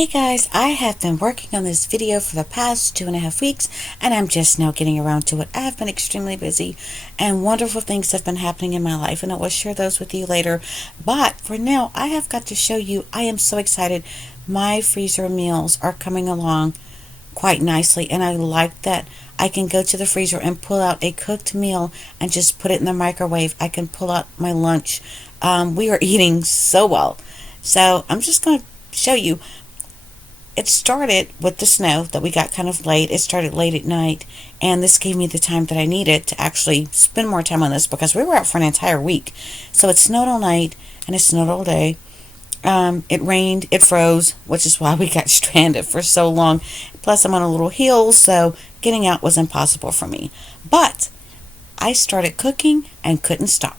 Hey guys, I have been working on this video for the past 2.5 weeks and I'm just now getting around to it. I have been extremely busy and wonderful things have been happening in my life and I will share those with you later. But for now, I have got to show you, I am so excited. My freezer meals are coming along quite nicely and I like that I can go to the freezer and pull out a cooked meal and just put it in the microwave. I can pull out my lunch. We are eating so well. So I'm just going to show you. It started with the snow that we got kind of late. It started late at night, and this gave me the time that I needed to actually spend more time on this because we were out for an entire week. So it snowed all night, and it snowed all day. It rained, it froze, which is why we got stranded for so long. Plus, I'm on a little hill, so getting out was impossible for me. But I started cooking and couldn't stop.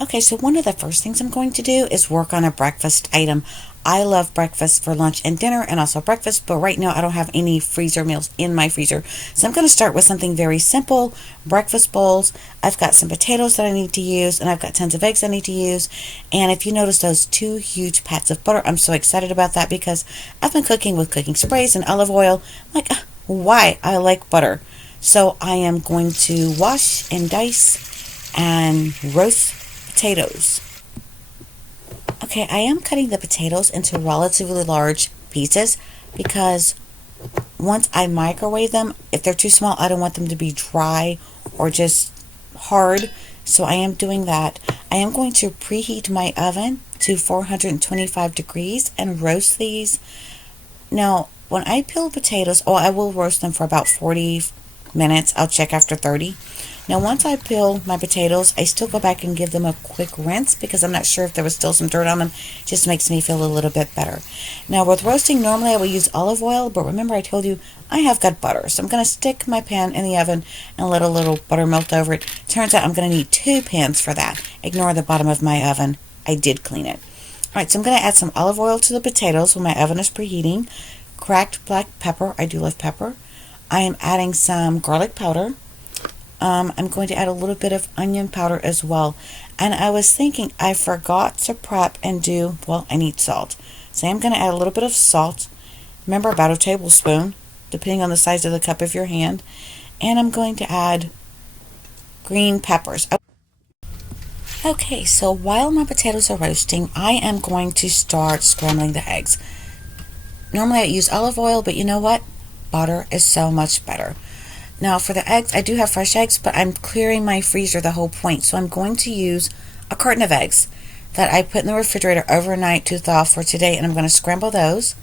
Okay, so one of the first things I'm going to do is work on a breakfast item. I love breakfast for lunch and dinner and also breakfast, but right now I don't have any freezer meals in my freezer. So I'm going to start with something very simple, breakfast bowls. I've got some potatoes that I need to use and I've got tons of eggs I need to use. And if you notice those 2 huge pats of butter, I'm so excited about that because I've been cooking with cooking sprays and olive oil. I'm like, why? I like butter. So I am going to wash and dice and roast potatoes. Okay, I am cutting the potatoes into relatively large pieces because once I microwave them, if they're too small, I don't want them to be dry or just hard. So I am doing that. I am going to preheat my oven to 425 degrees and roast these. Now, when I peel potatoes, I will roast them for about 40 minutes. I'll check after 30. Now, once I peel my potatoes, I still go back and give them a quick rinse because I'm not sure if there was still some dirt on them. It just makes me feel a little bit better. Now, with roasting, normally I would use olive oil, but remember I told you I have got butter. So I'm going to stick my pan in the oven and let a little butter melt over it. Turns out I'm going to need 2 pans for that. Ignore the bottom of my oven. I did clean it. Alright, so I'm going to add some olive oil to the potatoes when my oven is preheating. Cracked black pepper. I do love pepper. I am adding some garlic powder. I'm going to add a little bit of onion powder as well. And I was thinking I forgot to prep and I need salt. So I'm going to add a little bit of salt. Remember, about a tablespoon, depending on the size of the cup of your hand. And I'm going to add green peppers. Okay, so while my potatoes are roasting, I am going to start scrambling the eggs. Normally I use olive oil, but you know what? Butter is so much better. Now for the eggs, I do have fresh eggs, but I'm clearing my freezer the whole point. So I'm going to use a carton of eggs that I put in the refrigerator overnight to thaw for today, and I'm going to scramble those.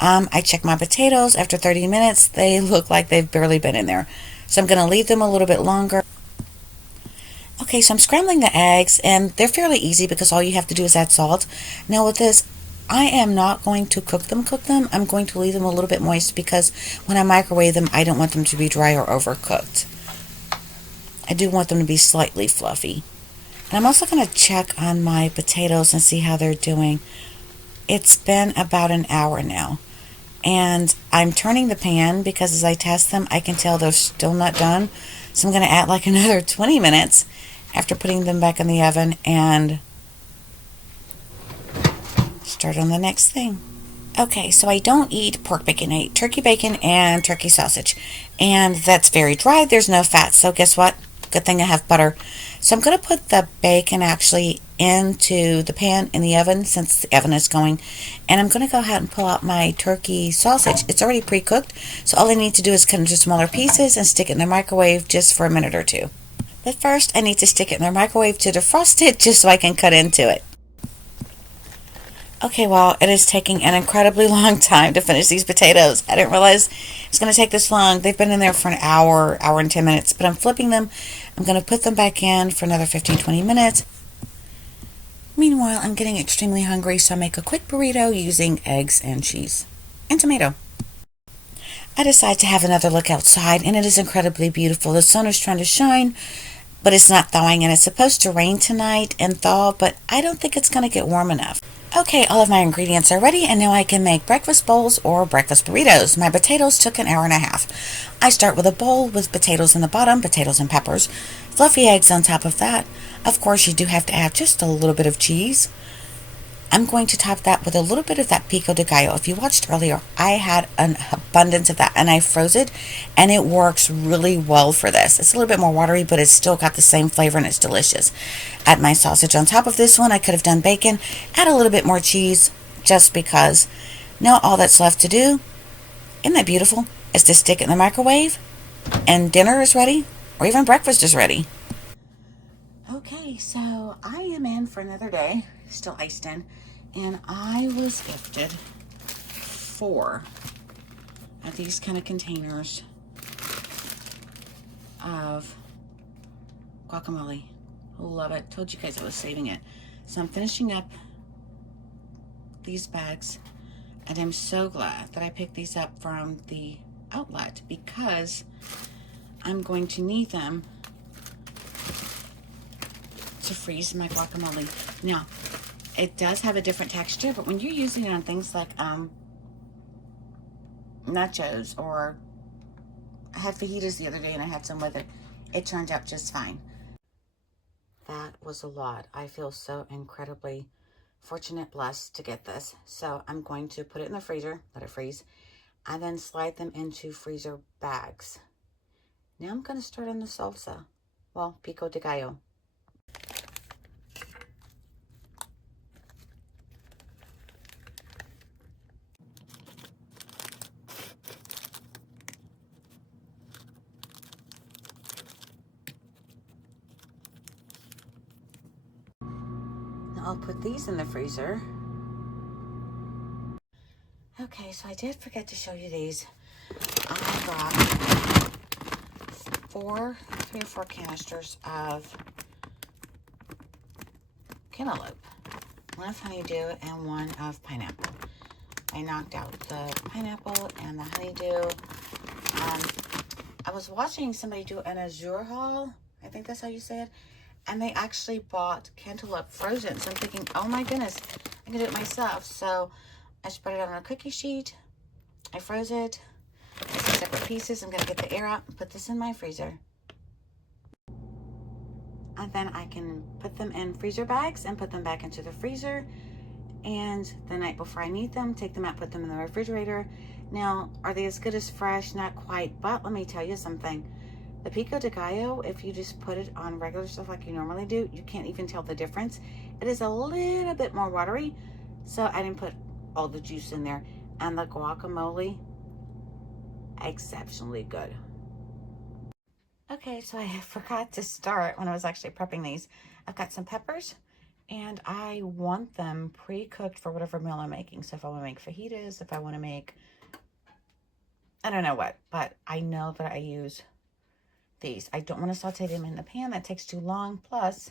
I check my potatoes. After 30 minutes, they look like they've barely been in there. So I'm going to leave them a little bit longer. Okay, so I'm scrambling the eggs, and they're fairly easy because all you have to do is add salt. Now with this, I am not going to cook them. I'm going to leave them a little bit moist because when I microwave them, I don't want them to be dry or overcooked. I do want them to be slightly fluffy. And I'm also going to check on my potatoes and see how they're doing. It's been about an hour now. And I'm turning the pan because as I test them, I can tell they're still not done. So I'm going to add like another 20 minutes after putting them back in the oven and start on the next thing. Okay, so I don't eat pork bacon. I eat turkey bacon and turkey sausage. And that's very dry. There's no fat. So guess what? Good thing I have butter. So I'm going to put the bacon actually into the pan in the oven since the oven is going. And I'm going to go ahead and pull out my turkey sausage. It's already pre-cooked. So all I need to do is cut into smaller pieces and stick it in the microwave just for a minute or two. But first, I need to stick it in the microwave to defrost it just so I can cut into it. Okay, well, it is taking an incredibly long time to finish these potatoes. I didn't realize it's going to take this long. They've been in there for an hour and 10 minutes, but I'm flipping them. I'm going to put them back in for another 15-20 minutes. Meanwhile, I'm getting extremely hungry, so I make a quick burrito using eggs and cheese and tomato. I decide to have another look outside, and it is incredibly beautiful. The sun is trying to shine, but it's not thawing, and it's supposed to rain tonight and thaw, but I don't think it's going to get warm enough. Okay, all of my ingredients are ready, and now I can make breakfast bowls or breakfast burritos. My potatoes took an hour and a half. I start with a bowl with potatoes in the bottom, potatoes and peppers, fluffy eggs on top of that. Of course, you do have to add just a little bit of cheese. I'm going to top that with a little bit of that pico de gallo. If you watched earlier, I had an abundance of that and I froze it, and it works really well for this. It's a little bit more watery, but it's still got the same flavor and it's delicious. Add my sausage on top of this one. I could have done bacon, add a little bit more cheese just because. Now all that's left to do, isn't that beautiful, is to stick it in the microwave and dinner is ready, or even breakfast is ready. Okay, so I am in for another day, still iced in, and I was gifted 4 of these kind of containers of guacamole. Love it. Told you guys I was saving it. So I'm finishing up these bags, and I'm so glad that I picked these up from the outlet because I'm going to need them to freeze my guacamole. Now, it does have a different texture, but when you're using it on things like nachos, or I had fajitas the other day and I had some with it, it turned out just fine. That was a lot. I feel so incredibly fortunate, blessed to get this. So I'm going to put it in the freezer, let it freeze, and then slide them into freezer bags. Now I'm going to start on the salsa. Well, pico de gallo. I'll put these in the freezer. Okay, so I did forget to show you these. I got 3 or 4 canisters of cantaloupe. 1 of honeydew and 1 of pineapple. I knocked out the pineapple and the honeydew. I was watching somebody do an azure haul. I think that's how you say it. And they actually bought cantaloupe frozen. So I'm thinking, oh my goodness, I can do it myself. So I spread it out on a cookie sheet. I froze it. It's in separate pieces. I'm going to get the air out and put this in my freezer. And then I can put them in freezer bags and put them back into the freezer. And the night before I need them, take them out, put them in the refrigerator. Now, are they as good as fresh? Not quite, but let me tell you something. The pico de gallo, if you just put it on regular stuff like you normally do, you can't even tell the difference. It is a little bit more watery, so I didn't put all the juice in there. And the guacamole, exceptionally good. Okay, so I forgot to start when I was actually prepping these. I've got some peppers, and I want them pre-cooked for whatever meal I'm making. So if I want to make fajitas, if I want to make, I don't know what, but I know that I use these. I don't want to saute them in the pan. That takes too long. Plus,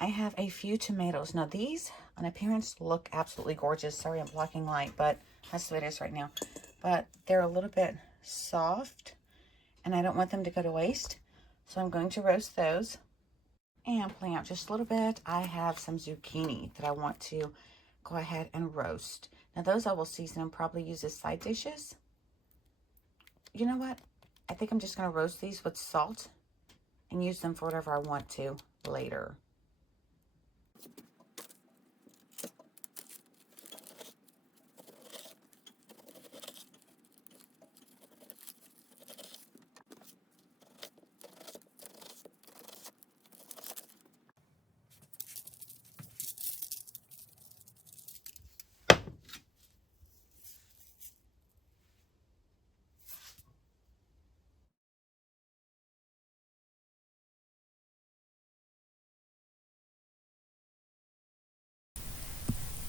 I have a few tomatoes. Now, these on appearance look absolutely gorgeous. Sorry, I'm blocking light, but that's the way it is right now. But they're a little bit soft, and I don't want them to go to waste. So I'm going to roast those. And pulling out just a little bit, I have some zucchini that I want to go ahead and roast. Now, those I will season and probably use as side dishes. You know what? I think I'm just going to roast these with salt and use them for whatever I want to later.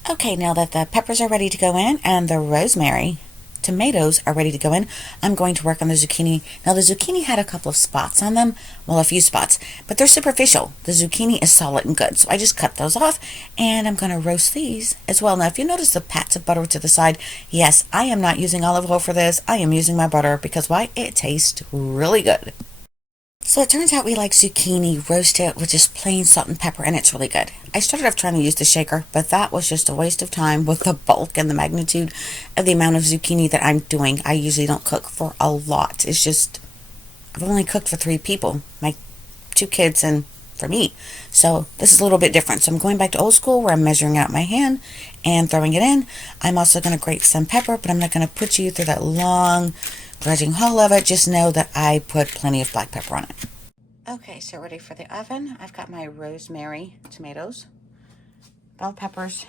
Okay, now that the peppers are ready to go in and the rosemary, tomatoes are ready to go in, I'm going to work on the zucchini. Now, the zucchini had a couple of spots on them. Well, a few spots, but they're superficial. The zucchini is solid and good, so I just cut those off, and I'm going to roast these as well. Now, if you notice the pats of butter to the side, yes, I am not using olive oil for this. I am using my butter because why? It tastes really good. So it turns out we like zucchini roasted with just plain salt and pepper, and it's really good. I started off trying to use the shaker, but that was just a waste of time with the bulk and the magnitude of the amount of zucchini that I'm doing. I usually don't cook for a lot. It's just, I've only cooked for 3 people, my 2 kids and for meat. So this is a little bit different. So I'm going back to old school where I'm measuring out my hand and throwing it in. I'm also going to grate some pepper, but I'm not going to put you through that long grudging haul of it. Just know that I put plenty of black pepper on it. Okay, so ready for the oven. I've got my rosemary tomatoes, bell peppers,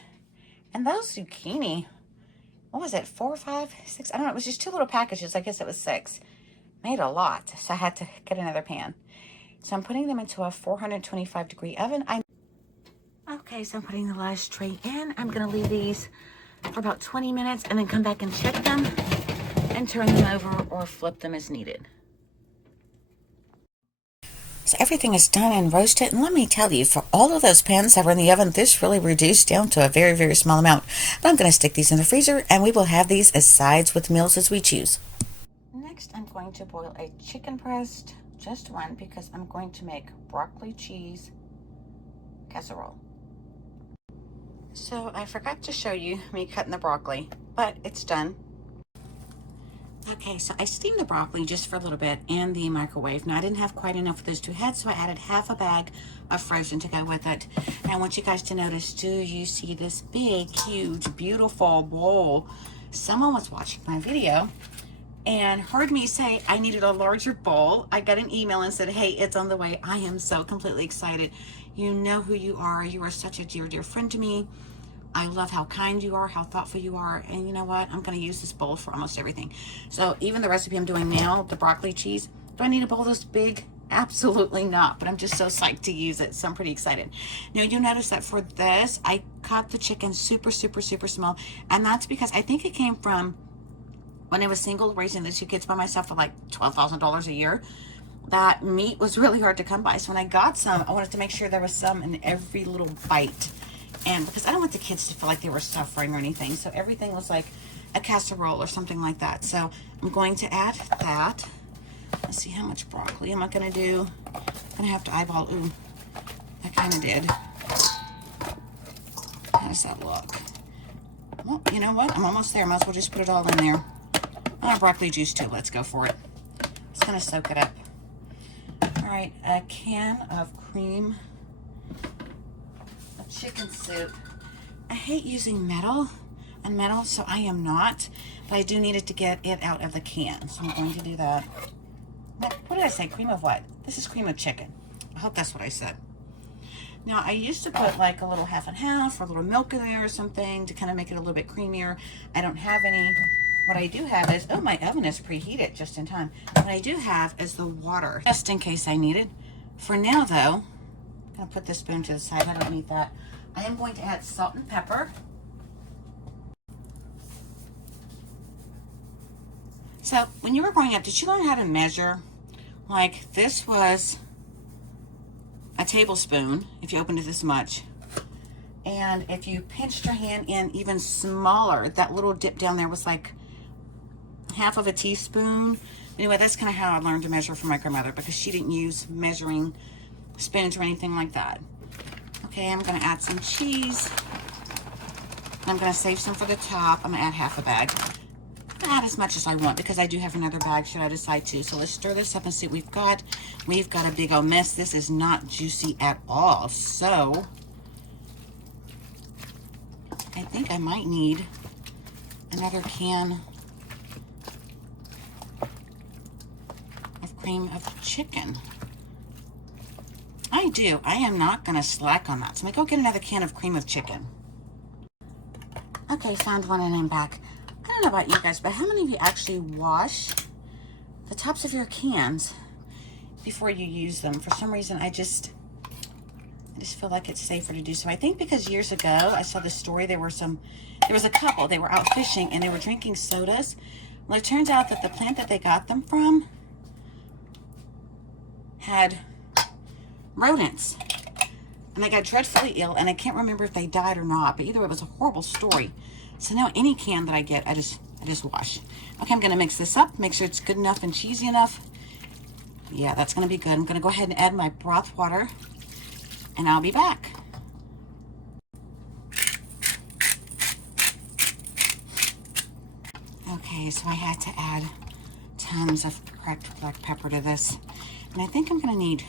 and those zucchini. What was it, 4 or 5, 6? I don't know. It was just 2 little packages. I guess it was 6. Made a lot, so I had to get another pan. So I'm putting them into a 425-degree oven. Okay, so I'm putting the last tray in. I'm going to leave these for about 20 minutes and then come back and check them and turn them over or flip them as needed. So everything is done and roasted, and let me tell you, for all of those pans that were in the oven, this really reduced down to a very, very small amount. But I'm going to stick these in the freezer, and we will have these as sides with meals as we choose. Next, I'm going to boil a chicken breast, just one, because I'm going to make broccoli cheese casserole. So I forgot to show you me cutting the broccoli, but it's done. Okay, so I steamed the broccoli just for a little bit in the microwave. Now, I didn't have quite enough of those 2 heads, so I added half a bag of frozen to go with it. And I want you guys to notice, do you see this big, huge, beautiful bowl? Someone was watching my video and heard me say I needed a larger bowl. I got an email and said, hey, it's on the way. I am so completely excited. You know who you are. You are such a dear, dear friend to me. I love how kind you are, how thoughtful you are, and you know what? I'm going to use this bowl for almost everything. So even the recipe I'm doing now, the broccoli cheese, do I need a bowl this big? Absolutely not, but I'm just so psyched to use it, so I'm pretty excited. Now, you'll notice that for this, I cut the chicken super, super, super small, and that's because I think it came from when I was single, raising the 2 kids by myself for like $12,000 a year. That meat was really hard to come by, so when I got some, I wanted to make sure there was some in every little bite. And because I don't want the kids to feel like they were suffering or anything, so everything was like a casserole or something like that. So I'm going to add that. Let's see, how much broccoli am I going to do? I'm going to have to eyeball. Ooh, I kind of did. How does that look? Well, you know what? I'm almost there. Might as well just put it all in there. Broccoli juice too. Let's go for it. It's going to soak it up. All right, a can of cream chicken soup. I hate using metal, so I am not, but I do need it to get it out of the can, so I'm going to do that. What did I say? Cream of what? This is cream of chicken. I hope that's what I said. Now, I used to put like a little half and half or a little milk in there or something to kind of make it a little bit creamier. I don't have any. What I do have is, oh, my oven is preheated just in time. What I do have is the water, just in case I need it. For now, though, I'm going to put this spoon to the side. I don't need that. I am going to add salt and pepper. So, when you were growing up, did you learn how to measure? Like, this was a tablespoon, if you opened it this much. And if you pinched your hand in even smaller, that little dip down there was like half of a teaspoon. Anyway, that's kind of how I learned to measure from my grandmother, because she didn't use measuring spoons or anything like that. Okay, I'm going to add some cheese. I'm going to save some for the top. I'm going to add half a bag. Add as much as I want, because I do have another bag should I decide to. So let's stir this up and see what we've got. We've got a big old mess. This is not juicy at all. So I think I might need another can of cream of chicken. I do. I am not going to slack on that. So I'm going to go get another can of cream of chicken. Okay, found one and I'm back. I don't know about you guys, but how many of you actually wash the tops of your cans before you use them? For some reason, I just feel like it's safer to do so. I think because years ago, I saw this story. There was a couple, they were out fishing and they were drinking sodas. Well, it turns out that the plant that they got them from had rodents. And they got dreadfully ill, and I can't remember if they died or not, but either way, it was a horrible story. So now any can that I get, I just wash. Okay, I'm going to mix this up, make sure it's good enough and cheesy enough. Yeah, that's going to be good. I'm going to go ahead and add my broth water, and I'll be back. Okay, so I had to add tons of cracked black pepper to this. And I think I'm going to need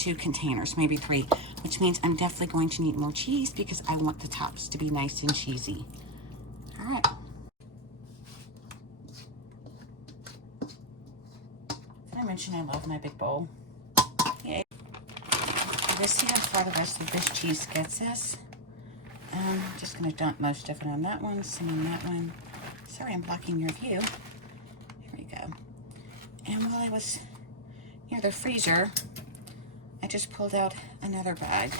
2 containers, maybe 3, which means I'm definitely going to need more cheese because I want the tops to be nice and cheesy. All right. Did I mention I love my big bowl? Yay. Let's see how far the rest of this cheese gets us. I'm just going to dump most of it on that one, some on that one. Sorry, I'm blocking your view. Here we go. And while I was near the freezer, I just pulled out another bag.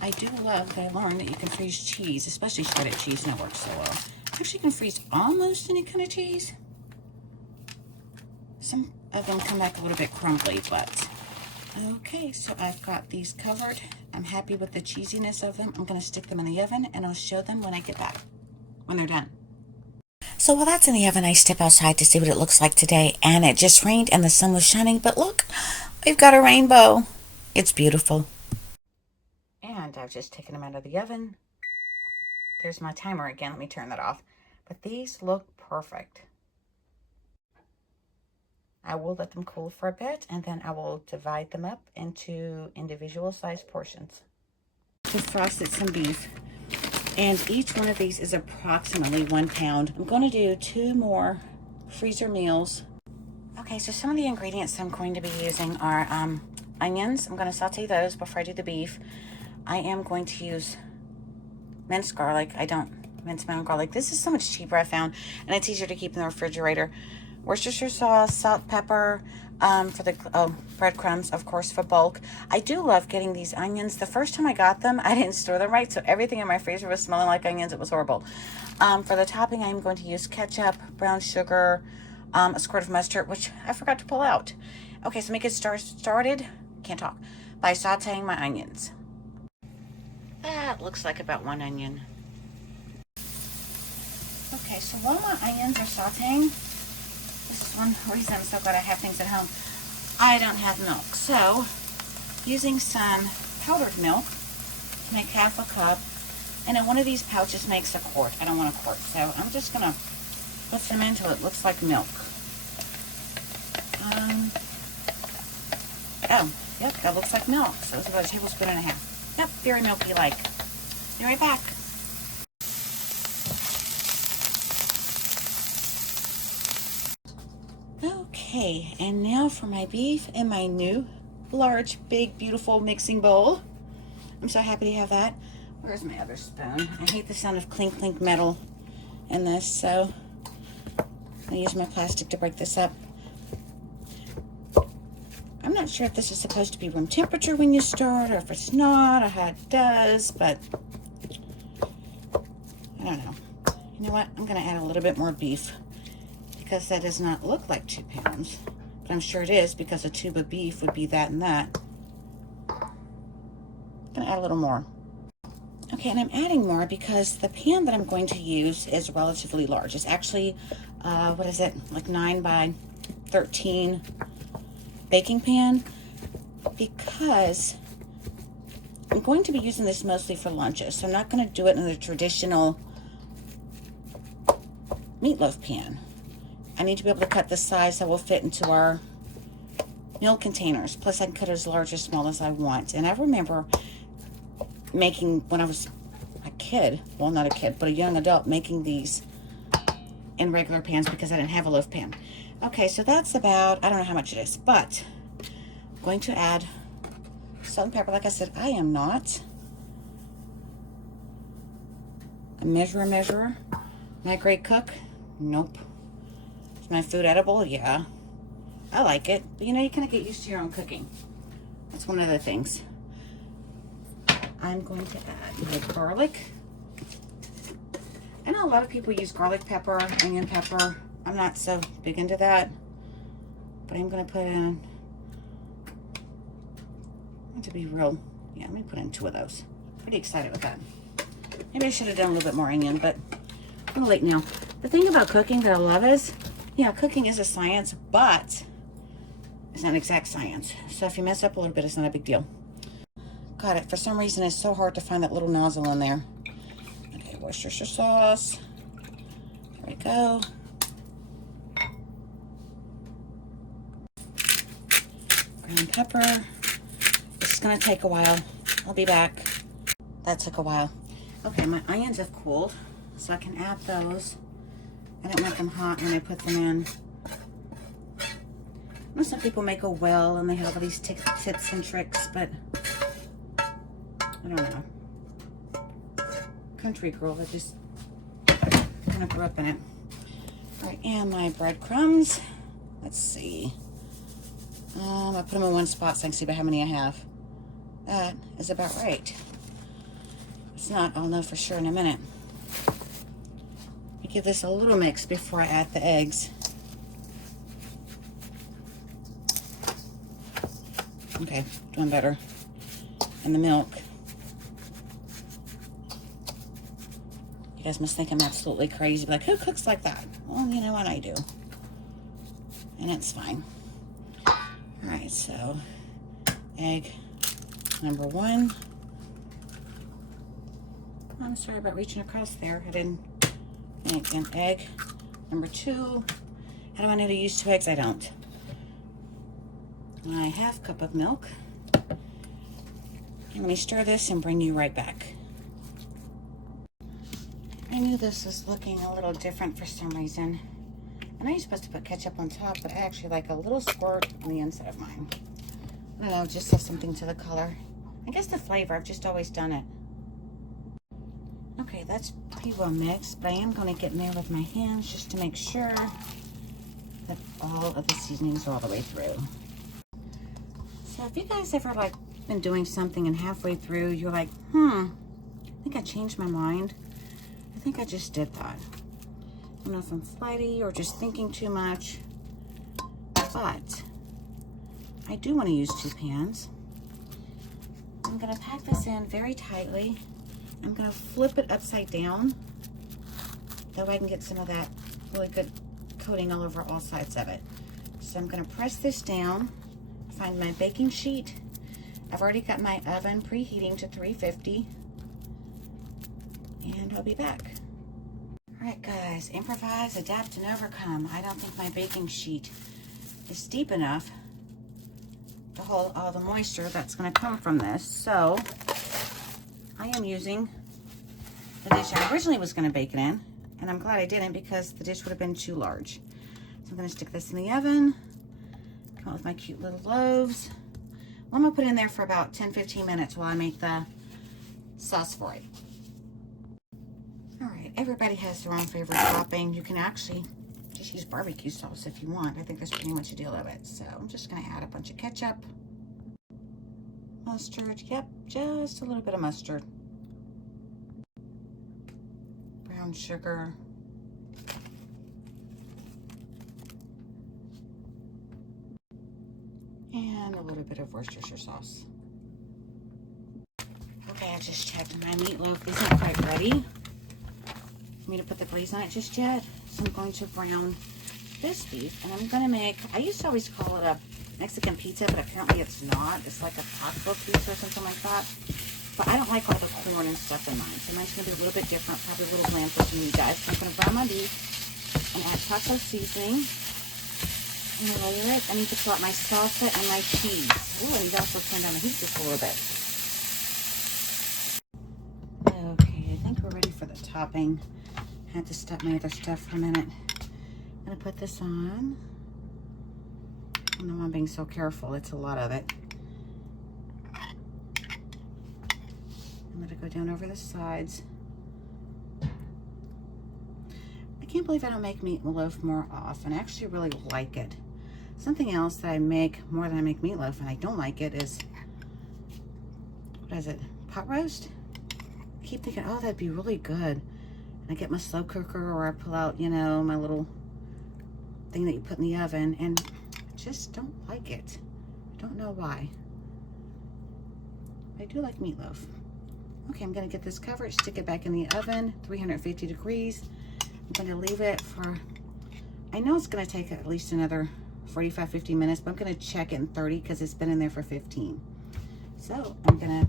I do love that I learned that you can freeze cheese, especially shredded cheese, and it works so well. Actually, you can freeze almost any kind of cheese. Some of them come back a little bit crumbly, but okay, so I've got these covered. I'm happy with the cheesiness of them. I'm going to stick them in the oven, and I'll show them when I get back, when they're done. So while that's in the oven, I step outside to see what it looks like today, and it just rained and the sun was shining, but look, we've got a rainbow. It's beautiful. And I've just taken them out of the oven. There's my timer again. Let me turn that off. But these look perfect. I will let them cool for a bit, and then I will divide them up into individual sized portions. Defrosted some beef, and each one of these is approximately 1 pound. I'm going to do 2 more freezer meals. Okay, so some of the ingredients I'm going to be using are onions. I'm going to saute those before I do the beef. I am going to use minced garlic. I don't mince my own garlic. This is so much cheaper, I found, and it's easier to keep in the refrigerator. Worcestershire sauce, salt, pepper, for the breadcrumbs, of course, for bulk. I do love getting these onions. The first time I got them, I didn't store them right, so everything in my freezer was smelling like onions. It was horrible. For the topping, I'm going to use ketchup, brown sugar, a squirt of mustard, which I forgot to pull out. Okay, so make it started, can't talk, by sauteing my onions. That looks like about 1 onion. Okay, so while my onions are sauteing, this is one reason I'm so glad I have things at home. I don't have milk, so using some powdered milk to make half a cup, and then one of these pouches makes a quart. I don't want a quart, so I'm just gonna put some in until it looks like milk. Oh, yep, that looks like milk. So it's about 1.5 tablespoons. Yep, very milky like. Be right back. Okay, and now for my beef in my new large, big, beautiful mixing bowl. I'm so happy to have that. Where's my other spoon? I hate the sound of clink, clink metal in this, so I use my plastic to break this up. I'm not sure if this is supposed to be room temperature when you start, or if it's not, or how it does, but I don't know. You know what? I'm going to add a little bit more beef, because that does not look like 2 pounds, but I'm sure it is, because a tube of beef would be that and that. I'm going to add a little more. Okay, and I'm adding more because the pan that I'm going to use is relatively large. It's actually, what is it, like 9 by 13 baking pan, because I'm going to be using this mostly for lunches, so I'm not going to do it in the traditional meatloaf pan. I need to be able to cut the size that will fit into our meal containers. Plus, I can cut it as large or small as I want. And I remember making, when I was a kid, well, not a kid, but a young adult, making these in regular pans because I didn't have a loaf pan. Okay, so that's about, I don't know how much it is, but I'm going to add salt and pepper. Like I said, I am not a measurer. Am I a great cook? Nope. Is my food edible? Yeah. I like it. But you know, you kind of get used to your own cooking. That's one of the things. I'm going to add my garlic. I know a lot of people use garlic pepper, onion pepper. I'm not so big into that, but I'm going to put in, to be real, yeah, let me put in 2 of those. Pretty excited with that. Maybe I should have done a little bit more onion, but I'm late now. The thing about cooking that I love is, yeah, cooking is a science, but it's not exact science. So if you mess up a little bit, it's not a big deal. Got it. For some reason, it's so hard to find that little nozzle in there. Okay, Worcestershire sauce. There we go. Ground pepper. this is going to take a while. I'll be back. That took a while. Okay, my onions have cooled, so I can add those. I don't make them hot when I put them in. I know some people make a well and they have all these tips and tricks, but I don't know. Country girl that just kind of grew up in it. All right, and my breadcrumbs. Let's see. I put them in one spot so I can see about how many I have. That is about right. It's not, I'll know for sure in a minute. I give this a little mix before I add the eggs. Okay, doing better. And the milk. You guys must think I'm absolutely crazy. Like, who cooks like that? Well, you know what, I do. And it's fine. All right, so egg number 1. I'm sorry about reaching across there. I didn't make an egg number 2. How do I know to use 2 eggs? I don't. And I have a cup of milk. And let me stir this and bring you right back. I knew this was looking a little different for some reason. I know you're supposed to put ketchup on top, but I actually like a little squirt on the inside of mine. I don't know, just have something to the color. I guess the flavor, I've just always done it. Okay, that's pretty well mixed, but I am going to get in there with my hands just to make sure that all of the seasonings are all the way through. So if you guys ever like been doing something and halfway through you're like, I think I changed my mind. I think I just did that. I don't know if I'm flighty or just thinking too much, but I do want to use 2 pans. I'm going to pack this in very tightly. I'm going to flip it upside down. That way I can get some of that really good coating all over all sides of it. So I'm going to press this down, find my baking sheet. I've already got my oven preheating to 350. And I'll be back. All right, guys, improvise, adapt, and overcome. I don't think my baking sheet is deep enough to hold all the moisture that's going to come from this. So I am using the dish I originally was going to bake it in, and I'm glad I didn't because the dish would have been too large. So I'm going to stick this in the oven, come up with my cute little loaves. Well, I'm going to put it in there for about 10-15 minutes while I make the sauce for it. All right, everybody has their own favorite topping. You can actually just use barbecue sauce if you want. I think that's pretty much a deal of it. So I'm just going to add a bunch of ketchup, mustard, yep, just a little bit of mustard, brown sugar, and a little bit of Worcestershire sauce. Okay, I just checked. My meatloaf isn't quite ready for me to put the glaze on it just yet. So I'm going to brown this beef, and I'm going to make, I used to always call it a Mexican pizza, but apparently it's not. It's like a taco pizza or something like that. But I don't like all the corn and stuff in mine, so mine's going to be a little bit different, probably a little bland for some of you guys. So I'm going to brown my beef and add taco seasoning. I'm going to layer it. I need to pull out my salsa and my cheese. Oh, and you also turn down the heat just a little bit. Okay, I think we're ready for the topping. I had to stop my other stuff for a minute. I'm going to put this on. I know I'm being so careful. It's a lot of it. I'm going to go down over the sides. I can't believe I don't make meatloaf more often. I actually really like it. Something else that I make more than I make meatloaf, and I don't like it, is, what is it, pot roast? I keep thinking, oh, that'd be really good. And I get my slow cooker, or I pull out, you know, my little thing that you put in the oven, and I just don't like it. I don't know why. I do like meatloaf. Okay, I'm gonna get this covered, stick it back in the oven, 350 degrees. I'm gonna leave it for, I know it's gonna take at least another 45-50 minutes, but I'm gonna check it in 30 because it's been in there for 15. So I'm gonna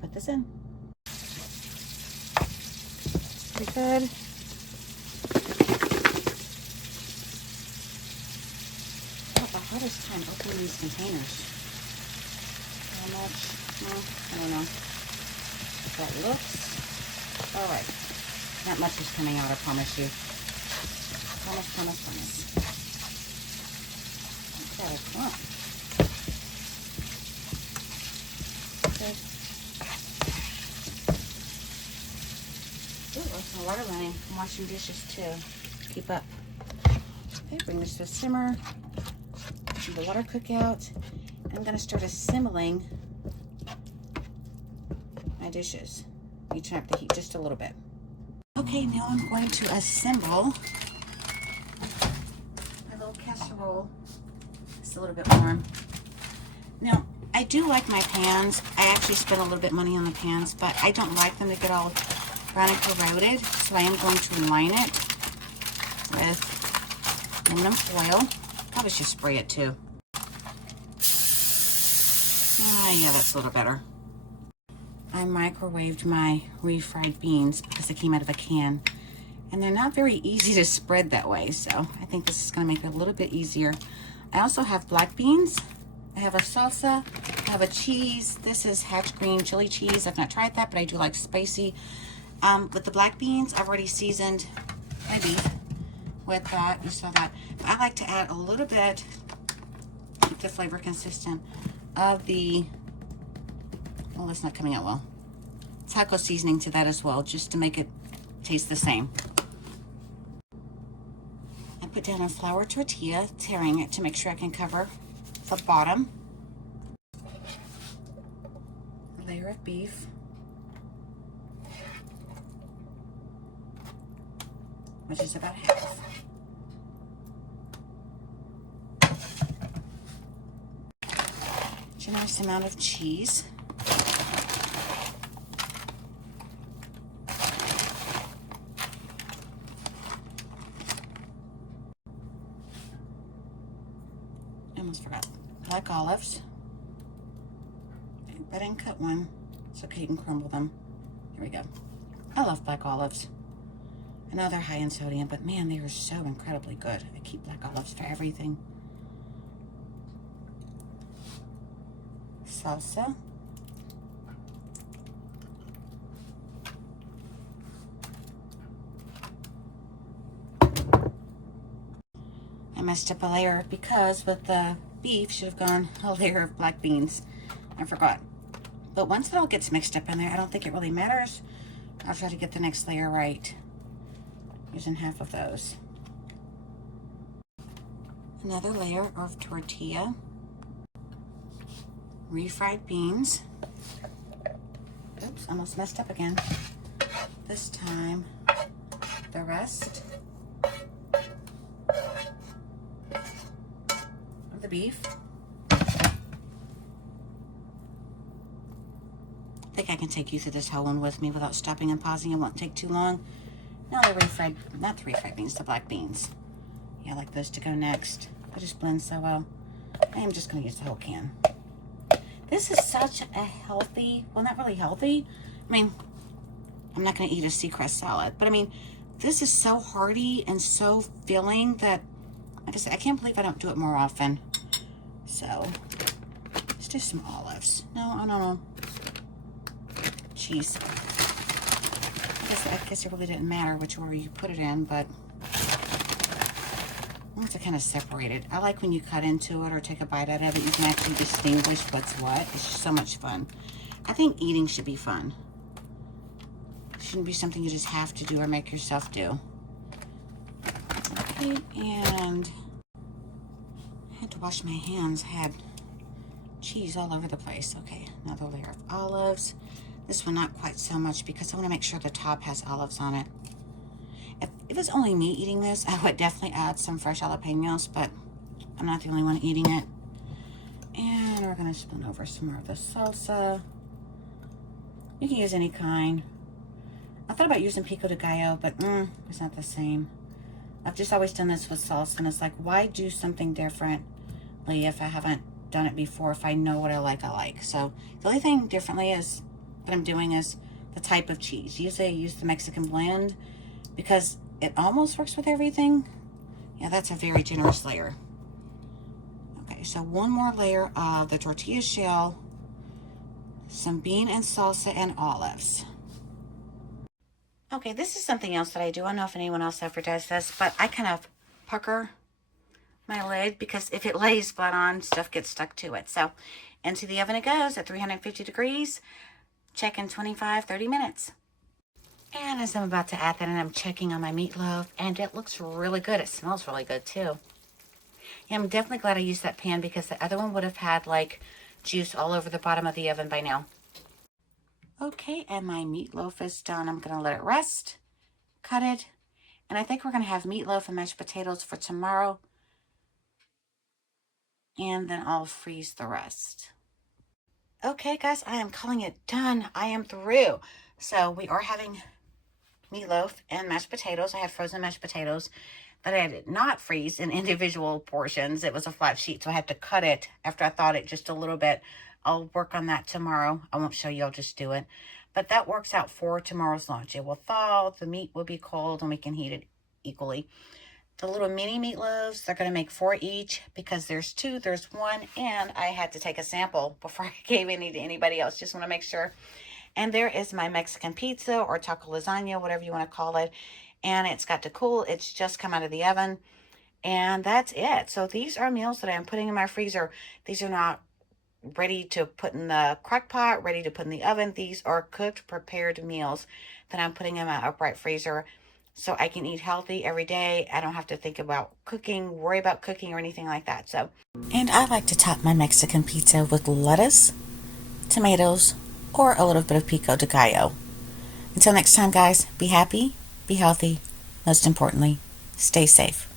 put this in. Pretty good. I have the hardest time opening these containers. How much? I don't know. That looks all right. Not much is coming out, I promise you. Promise, promise, promise. Okay, come on. Okay. Ooh, there's some water running. I'm washing dishes too. Keep up. Okay, bring this to a simmer. Let the water cook out. And I'm going to start assembling my dishes. You turn up the heat just a little bit. Okay, now I'm going to assemble my little casserole. It's a little bit warm. Now, I do like my pans. I actually spent a little bit of money on the pans, but I don't like them to get all brown and corroded, so I am going to line it with aluminum foil. Probably should spray it too. Yeah, that's a little better. I microwaved my refried beans because they came out of a can, and they're not very easy to spread that way, so I think this is going to make it a little bit easier. I also have black beans. I have a salsa. I have a cheese. This is Hatch green chili cheese. I've not tried that, but I do like spicy. With the black beans, I've already seasoned my beef with that. You saw that. But I like to add a little bit, keep the flavor consistent, of the, well, it's not coming out well, taco seasoning to that as well, just to make it taste the same. I put down a flour tortilla, tearing it to make sure I can cover the bottom. A layer of beef. Which is about half. Generous amount of cheese. I almost forgot. Black olives. I didn't cut one. It's okay, you can crumble them. Here we go. I love black olives. I know they're high in sodium, but man, they are so incredibly good. I keep black olives for everything. Salsa. I messed up a layer because with the beef should have gone a layer of black beans. I forgot. But once it all gets mixed up in there, I don't think it really matters. I'll try to get the next layer right. Using half of those. Another layer of tortilla. Refried beans. Oops, almost messed up again. This time, the rest of the beef. I think I can take you through this whole one with me without stopping and pausing. It won't take too long. Now the refried, not the refried beans, the black beans. Yeah, I like those to go next. They just blend so well. I am just going to use the whole can. This is such a healthy, well, not really healthy. I mean, I'm not going to eat a Seacrest salad, but I mean, this is so hearty and so filling that, like I said, I can't believe I don't do it more often. So, let's do some olives. No, I don't know. Cheese. I guess it really didn't matter which order you put it in, but I want to kind of separate it. I like when you cut into it or take a bite out of it, you can actually distinguish what's what. It's just so much fun. I think eating should be fun. It shouldn't be something you just have to do or make yourself do. Okay, and I had to wash my hands. I had cheese all over the place. Okay, another layer of olives. This one not quite so much because I want to make sure the top has olives on it. If it was only me eating this, I would definitely add some fresh jalapenos, but I'm not the only one eating it. And we're going to spoon over some more of the salsa. You can use any kind. I thought about using pico de gallo, but it's not the same. I've just always done this with salsa, and it's like, why do something differently if I haven't done it before? If I know what I like. So the only thing differently is what I'm doing is the type of cheese. Usually I use the Mexican blend because it almost works with everything. Yeah, that's a very generous layer. Okay, so one more layer of the tortilla shell some bean and salsa and olives. Okay, this is something else that I do. I don't know if anyone else ever does this, but I kind of pucker my lid because if it lays flat on, stuff gets stuck to it. So into the oven it goes at 350 degrees. Check in 25-30 minutes. And as I'm about to add that in, I'm checking on my meatloaf, and it looks really good. It smells really good too. Yeah, I'm definitely glad I used that pan because the other one would have had like juice all over the bottom of the oven by now. Okay, and my meatloaf is done. I'm going to let it rest, cut it, and I think we're going to have meatloaf and mashed potatoes for tomorrow, and then I'll freeze the rest. Okay, guys, I am calling it done. I am through. So we are having meatloaf and mashed potatoes. I had frozen mashed potatoes that I did not freeze in individual portions. It was a flat sheet, so I had to cut it after I thawed it just a little bit. I'll work on that tomorrow. I won't show you, I'll just do it. But that works out for tomorrow's lunch. It will thaw, the meat will be cold, and we can heat it equally. The little mini meatloaves, they're going to make 4 each because there's 2, there's 1, and I had to take a sample before I gave any to anybody else. Just want to make sure. And there is my Mexican pizza or taco lasagna, whatever you want to call it. And it's got to cool. It's just come out of the oven. And that's it. So these are meals that I'm putting in my freezer. These are not ready to put in the crock pot, ready to put in the oven. These are cooked, prepared meals that I'm putting in my upright freezer so I can eat healthy every day. I don't have to think about cooking, worry about cooking or anything like that. So, and I like to top my Mexican pizza with lettuce, tomatoes, or a little bit of pico de gallo. Until next time, guys, be happy, be healthy, most importantly, stay safe.